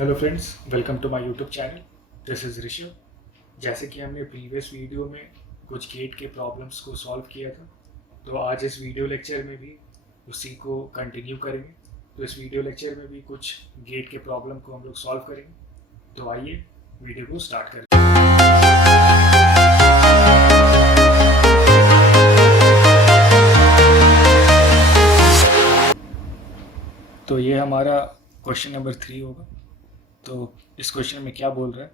Hello friends, welcome to my YouTube channel. This is Rishabh. जैसे कि हमने प्रीवियस वीडियो में कुछ गेट के प्रॉब्लम्स को सॉल्व किया था, तो आज इस वीडियो लेक्चर में भी उसी को कंटिन्यू करेंगे। तो इस वीडियो लेक्चर में भी कुछ गेट के प्रॉब्लम को हम लोग सॉल्व करेंगे। तो आइए वीडियो को स्टार्ट करें। तो ये हमारा क्वेश्चन नंबर 3 होगा। तो इस क्वेश्चन में क्या बोल रहा है?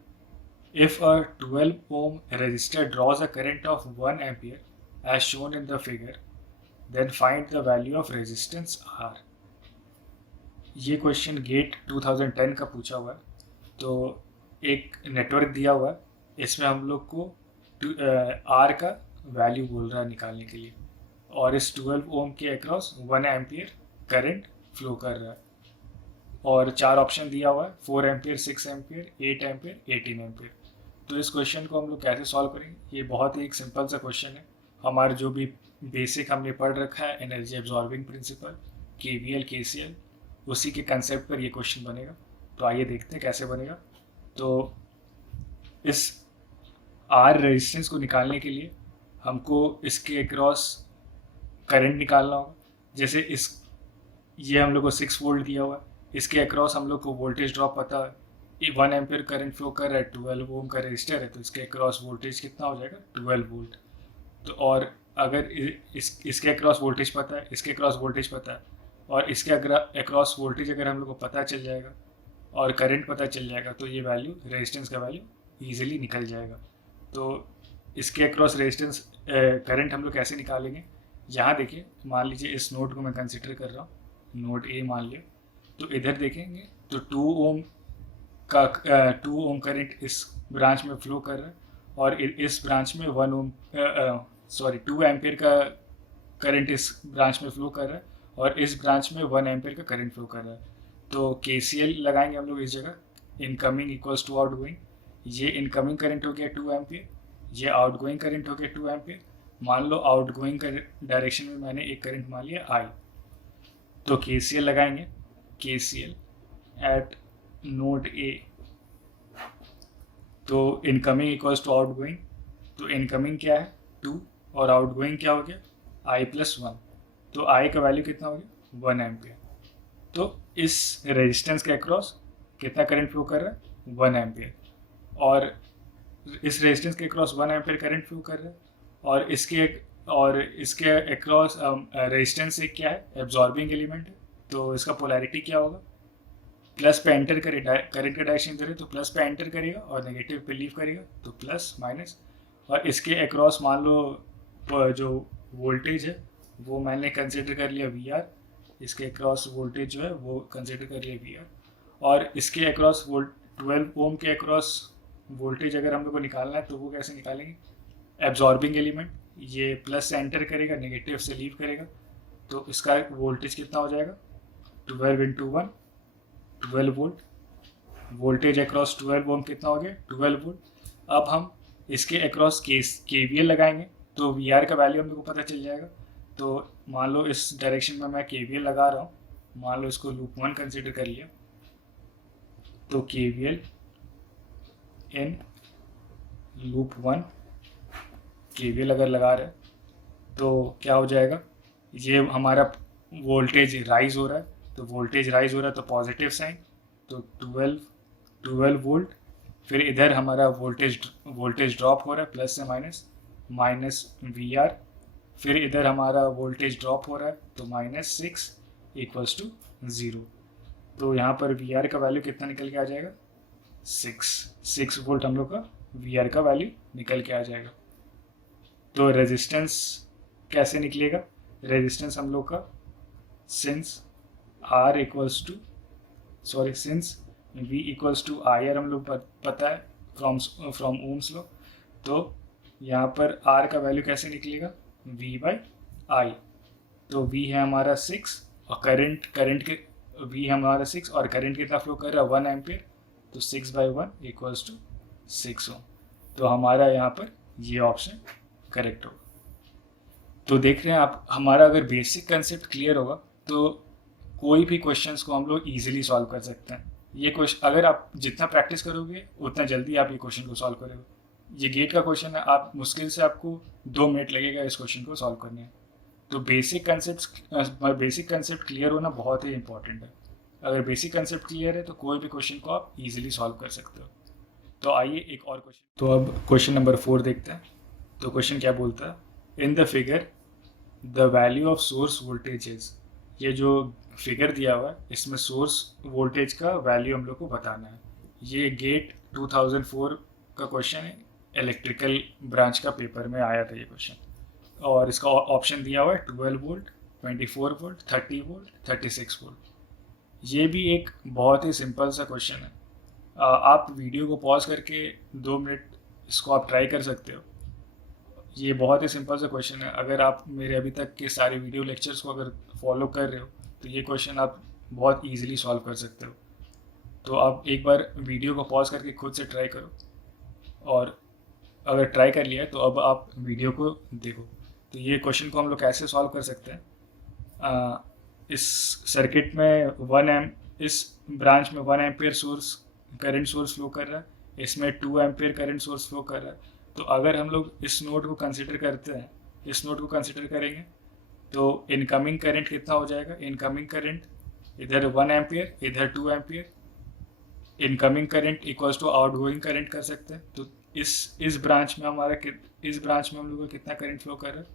If a 12 ohm resistor draws a current of 1 ampere as shown in the figure, then find the value of resistance R. ये क्वेश्चन गेट 2010 का पूछा हुआ है। तो एक नेटवर्क दिया हुआ है, इसमें हम लोग को R का वैल्यू बोल रहा है निकालने के लिए, और इस 12 ओम के अक्रॉस 1 एम्पियर करंट फ्लो कर रहा है, और 4 ऑप्शन दिया हुआ है, 4 एम्पियर, 6 एम्पियर, 8 एम्पियर, 18 एम्पियर। तो इस क्वेश्चन को हम लोग कैसे सॉल्व करेंगे? ये बहुत ही एक सिंपल सा क्वेश्चन है। हमारा जो भी बेसिक हमने पढ़ रखा है, energy absorbing principle, KVL, KCL, उसी के कंसेप्ट पर ये क्वेश्चन बनेगा। तो आइए देखते हैं कैसे बनेगा। तो इस आर रेजिस्टेंस को निकालने के लिए हमको इसके अक्रॉस करंट निकालना होगा। जैसे ये हम लोग को 6 वोल्ट दिया हुआ है, इसके अक्रॉस हम लोग को वोल्टेज ड्रॉप पता है, 1 एम्पियर करंट फ्लो कर रहा है, 12 ओम का रेजिस्टर है, तो इसके अक्रॉस वोल्टेज कितना हो जाएगा? 12 वोल्ट। तो और अगर इसके अक्रॉस वोल्टेज पता है, इसके अक्रॉस वोल्टेज पता है, और इसके अक्रॉस वोल्टेज अगर हम लोग को पता चल जाएगा और करंट पता चल जाएगा, तो ये वैल्यू, रेजिस्टेंस का वैल्यू ईजिली निकल जाएगा। तो इसके अक्रॉस रेजिस्टेंस करंट हम लोग कैसे निकालेंगे? यहाँ देखिए, मान लीजिए इस नोड को मैं कंसिडर कर रहा हूँ, नोड ए मान लिया। तो इधर देखेंगे तो 2 ओम का 2 ओम करंट इस ब्रांच में फ्लो कर रहा है, और इस ब्रांच में 2 एम्पियर का करंट इस ब्रांच में फ्लो कर रहा है, और इस ब्रांच में 1 एम्पियर का करंट फ्लो कर रहा है। तो केसीएल लगाएंगे हम लोग इस जगह, इनकमिंग इक्वल्स टू आउटगोइंग। ये इनकमिंग करंट हो गया 2 एम्पियर, ये आउटगोइंग करंट हो गया 2 एम्पियर। मान लो आउटगोइंग डायरेक्शन में मैंने एक करंट मान लिया आई। तो केसीएल लगाएंगे, केसीएल एट नोड ए। तो इनकमिंग इक्वल्स टू आउटगोइंग। तो इनकमिंग क्या है? 2, और आउटगोइंग क्या हो गया? आई प्लस 1। तो आई का वैल्यू कितना हो गया? 1 एम्पियर। तो इस रेजिस्टेंस के अक्रॉस कितना करंट फ्लो कर रहा है? 1 एम्पियर। और इस रेजिस्टेंस के अक्रॉस 1 एम्पियर करंट फ्लो कर रहा है, और इसके अक्रॉस रेजिस्टेंस एक क्या है? एब्जॉर्बिंग एलिमेंट है। तो इसका पोलैरिटी क्या होगा? प्लस पे एंटर करे, करंट का डायरेक्शन इधर है, तो प्लस पे एंटर करेगा, और नेगेटिव पे लीव करेगा, तो प्लस माइनस। और इसके अक्रॉस मान लो जो वोल्टेज है वो मैंने कंसिडर कर लिया वी आर। इसके अक्रॉस वोल्टेज जो है वो कंसिडर कर लिया वी आर, और इसके अक्रॉस 12 ओम के अक्रॉस वोल्टेज अगर हम लोग को निकालना है, तो वो कैसे निकालेंगे? एब्जॉर्बिंग एलिमेंट, ये प्लस से एंटर करेगा, नेगेटिव से लीव करेगा, तो इसका वोल्टेज कितना हो जाएगा? 12 इंटू 1, 12 वोल्ट। वोल्टेज अक्रॉस 12 ओम कितना हो गया? 12 वोल्ट। अब हम इसके अक्रॉस केवीएल लगाएंगे, तो वी आर का वैल्यू हम लोग को पता चल जाएगा। तो मान लो इस डायरेक्शन में मैं केवीएल लगा रहा हूँ, मान लो इसको लूप 1 कंसिडर कर लिया। तो केवीएल इन लूप 1, केवीएल अगर लगा रहे हैं तो क्या हो जाएगा? ये हमारा वोल्टेज राइज हो रहा है, तो वोल्टेज राइज हो रहा है तो पॉजिटिव साइन, तो 12 वोल्ट। फिर इधर हमारा वोल्टेज ड्रॉप हो रहा है, प्लस से माइनस वी आर। फिर इधर हमारा वोल्टेज ड्रॉप हो रहा है, तो -6 इक्वल्स टू 0। तो यहाँ पर वी आर का वैल्यू कितना निकल के आ जाएगा? 6 वोल्ट हम लोग का वी आर का वैल्यू निकल के आ जाएगा। तो रेजिस्टेंस कैसे निकलेगा? रेजिस्टेंस हम लोग का since V equals to I R हम लोग पता है फ्रॉम ओम्स लॉ। तो यहाँ पर R का वैल्यू कैसे निकलेगा? V by I. तो V है हमारा 6, और करंट के V है हमारा 6, और करंट कितना फ्लो कर रहा है? 1 एम्पियर। तो 6/1 इक्वल्स टू 6 ओम। तो हमारा यहाँ पर ये ऑप्शन करेक्ट होगा। तो देख रहे हैं आप, हमारा अगर बेसिक कंसेप्ट क्लियर होगा तो कोई भी क्वेश्चंस को हम लोग इजीली सॉल्व कर सकते हैं। ये क्वेश्चन अगर आप जितना प्रैक्टिस करोगे उतना जल्दी आप ये क्वेश्चन को सॉल्व करोगे। ये गेट का क्वेश्चन है, आप मुश्किल से आपको 2 मिनट लगेगा इस क्वेश्चन को सॉल्व करने में। तो बेसिक कंसेप्ट क्लियर होना बहुत ही इंपॉर्टेंट है। अगर बेसिक कंसेप्ट क्लियर है तो कोई भी क्वेश्चन को आप इजीली सॉल्व कर सकते हो। तो आइए एक और क्वेश्चन, तो अब क्वेश्चन नंबर 4 देखते हैं। तो क्वेश्चन क्या बोलता है, in the figure the value of source voltage is. ये जो फिगर दिया हुआ है इसमें सोर्स वोल्टेज का वैल्यू हम लोग को बताना है। ये गेट 2004 का क्वेश्चन है, इलेक्ट्रिकल ब्रांच का पेपर में आया था ये क्वेश्चन। और इसका ऑप्शन दिया हुआ है 12 वोल्ट, 24 वोल्ट, 30 वोल्ट, 36 वोल्ट। ये भी एक बहुत ही सिंपल सा क्वेश्चन है। आप वीडियो को पॉज करके 2 मिनट इसको आप ट्राई कर सकते हो। ये बहुत ही सिंपल सा क्वेश्चन है। अगर आप मेरे अभी तक के सारे वीडियो लेक्चर्स को अगर फॉलो कर रहे हो तो ये क्वेश्चन आप बहुत इजीली सॉल्व कर सकते हो। तो आप एक बार वीडियो को पॉज करके खुद से ट्राई करो, और अगर ट्राई कर लिया है तो अब आप वीडियो को देखो। तो ये क्वेश्चन को हम लोग कैसे सॉल्व कर सकते हैं, इस सर्किट में इस ब्रांच में 1 एम्पियर करंट सोर्स फ्लो कर रहा है, इसमें 2 एम्पियर करंट सोर्स फ्लो कर रहा है। तो अगर हम लोग इस नोड को कंसिडर करते हैं, इस नोड को कंसिडर करेंगे तो इनकमिंग करंट कितना हो जाएगा, इनकमिंग करंट इधर 1 एम्पियर इधर 2 ampere, incoming current equals to outgoing current कर सकते हैं। तो इस ब्रांच में हम लोग का कितना करंट फ्लो कर रहा है,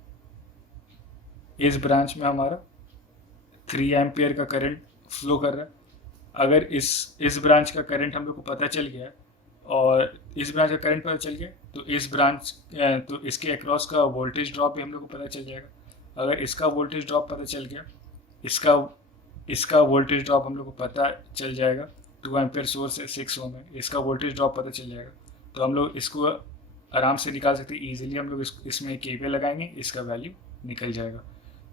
इस ब्रांच में हमारा 3 एम्पियर का करंट फ्लो कर रहा है। अगर इस ब्रांच का करंट हम लोग को पता चल गया और इस ब्रांच का करंट पता चल गया तो इसके अक्रॉस का वोल्टेज ड्रॉप भी हम लोग को पता चल जाएगा। अगर इसका वोल्टेज ड्रॉप पता चल गया, इसका वोल्टेज ड्रॉप हम लोग को पता चल जाएगा, 2 एम्पियर सोर्स है, 6 ओम है, इसका वोल्टेज ड्रॉप पता चल जाएगा। तो हम लोग इसको आराम से निकाल सकते हैं ईजिली। हम लोग इसमें केवीएल लगाएंगे, इसका वैल्यू निकल जाएगा।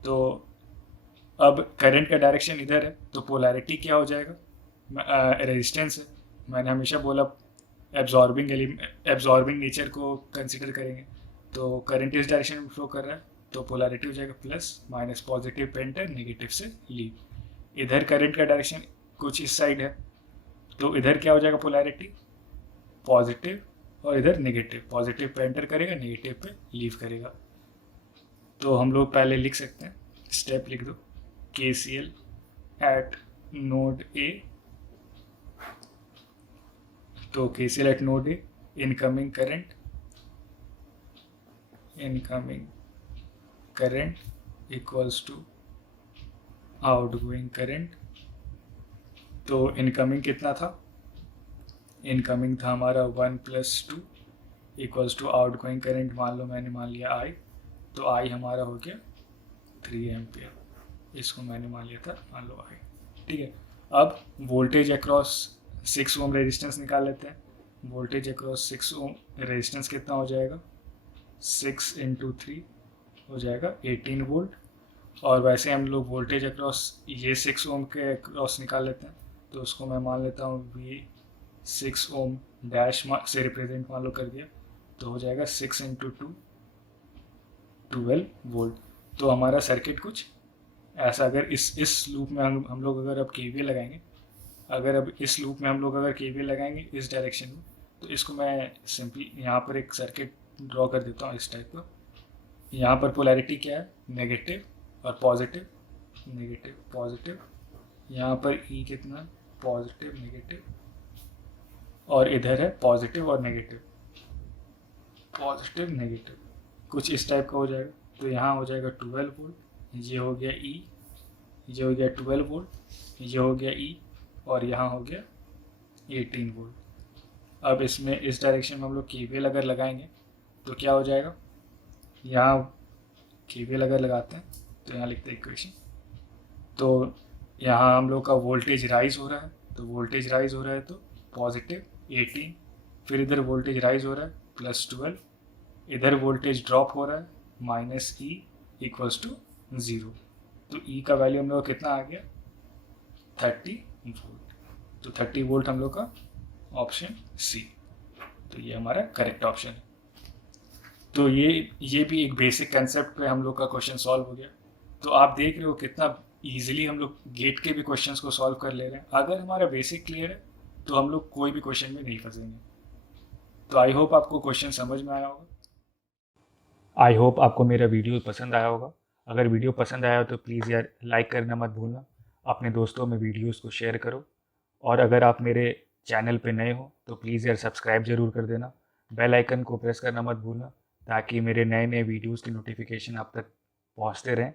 तो अब करंट का डायरेक्शन इधर है तो पोलैरिटी क्या हो जाएगा, रेजिस्टेंस है। मैंने हमेशा बोला एब्जॉर्बिंग नेचर को कंसिडर करेंगे। तो करंट इस डायरेक्शन में फ्लो कर रहा है तो पोलैरिटी हो जाएगा plus, minus, positive pay enter, negative से लीव। इधर करंट का डायरेक्शन कुछ इस साइड है तो इधर क्या हो जाएगा, पोलैरिटी पॉजिटिव, और इधर नेगेटिव, पॉजिटिव पे एंटर करेगा, नेगेटिव पे लीव करेगा। तो हम लोग पहले लिख सकते हैं, स्टेप लिख दो, KCL एट नोड ए। तो KCL at node A, incoming current equals to outgoing current. तो इनकमिंग कितना था, इनकमिंग था हमारा 1 + 2 इक्वल्स टू आउटगोइंग करंट मैंने मान लिया I। तो I हमारा हो गया 3 एम्पियर, इसको मैंने मान लिया था, मान लो I। ठीक है, अब वोल्टेज अक्रॉस 6 ओम रेजिस्टेंस निकाल लेते हैं। वोल्टेज अक्रॉस 6 ओम रेजिस्टेंस कितना हो जाएगा, 6 × 3 हो जाएगा 18 वोल्ट। और वैसे हम लोग वोल्टेज अक्रॉस ये 6 ओम के अक्रॉस निकाल लेते हैं। तो उसको मैं मान लेता हूँ V6 ओम डैश से रिप्रेजेंट मान लो कर दिया, तो हो जाएगा 6 × 2 12 वोल्ट। तो हमारा सर्किट कुछ ऐसा, अगर इस लूप में हम लोग अगर अब KVL लगाएंगे, इस डायरेक्शन में, तो इसको मैं सिंपली यहाँ पर एक सर्किट ड्रॉ कर देता हूँ इस टाइप का। यहाँ पर पोलैरिटी क्या है, नेगेटिव और पॉजिटिव, नेगेटिव पॉजिटिव। यहाँ पर E कितना, पॉजिटिव नेगेटिव, और इधर है पॉजिटिव और नेगेटिव, पॉजिटिव नेगेटिव, कुछ इस टाइप का हो जाएगा। तो यहाँ हो जाएगा 12 वोल्ट, ये हो गया E, ये हो गया 12 वोल्ट, ये हो गया E, और यहाँ हो गया 18 वोल्ट। अब इसमें इस डायरेक्शन में हम लोग KVL अगर लगाएंगे तो क्या हो जाएगा, यहाँ KVL अगर लगाते हैं तो यहाँ लिखते हैं इक्वेशन। तो यहाँ हम लोग का वोल्टेज राइज हो रहा है, तो वोल्टेज राइज हो रहा है तो पॉजिटिव 18, फिर इधर वोल्टेज राइज हो रहा है +12, इधर वोल्टेज ड्रॉप हो रहा है -E इक्वल्स टू 0। तो E का वैल्यू हम लोग का कितना आ गया, 30 वोल्ट। तो 30 वोल्ट हम लोग का ऑप्शन C। तो ये हमारा करेक्ट ऑप्शन है। तो ये भी एक बेसिक कंसेप्ट पे हम लोग का क्वेश्चन सॉल्व हो गया। तो आप देख रहे हो कितना इजीली हम लोग गेट के भी क्वेश्चंस को सॉल्व कर ले रहे हैं। अगर हमारा बेसिक क्लियर है तो हम लोग कोई भी क्वेश्चन में नहीं फंसेंगे। तो आई होप आपको क्वेश्चन समझ में आया होगा। आई होप आपको मेरा वीडियो पसंद आया होगा। अगर वीडियो पसंद आया हो तो प्लीज़ यार लाइक करना मत भूलना, अपने दोस्तों में वीडियोस को शेयर करो। और अगर आप मेरे चैनल पे नए हो तो प्लीज़ यार सब्सक्राइब ज़रूर कर देना, बेल आइकन को प्रेस करना मत भूलना, ताकि मेरे नए नए वीडियोस की नोटिफिकेशन आप तक पहुंचते रहें।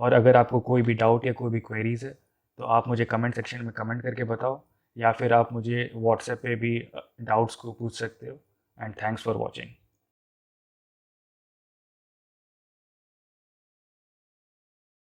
और अगर आपको कोई भी डाउट या कोई भी क्वेरीज है तो आप मुझे कमेंट सेक्शन में कमेंट करके बताओ, या फिर आप मुझे व्हाट्सएप पे भी डाउट्स को पूछ सकते हो। And thanks for watching.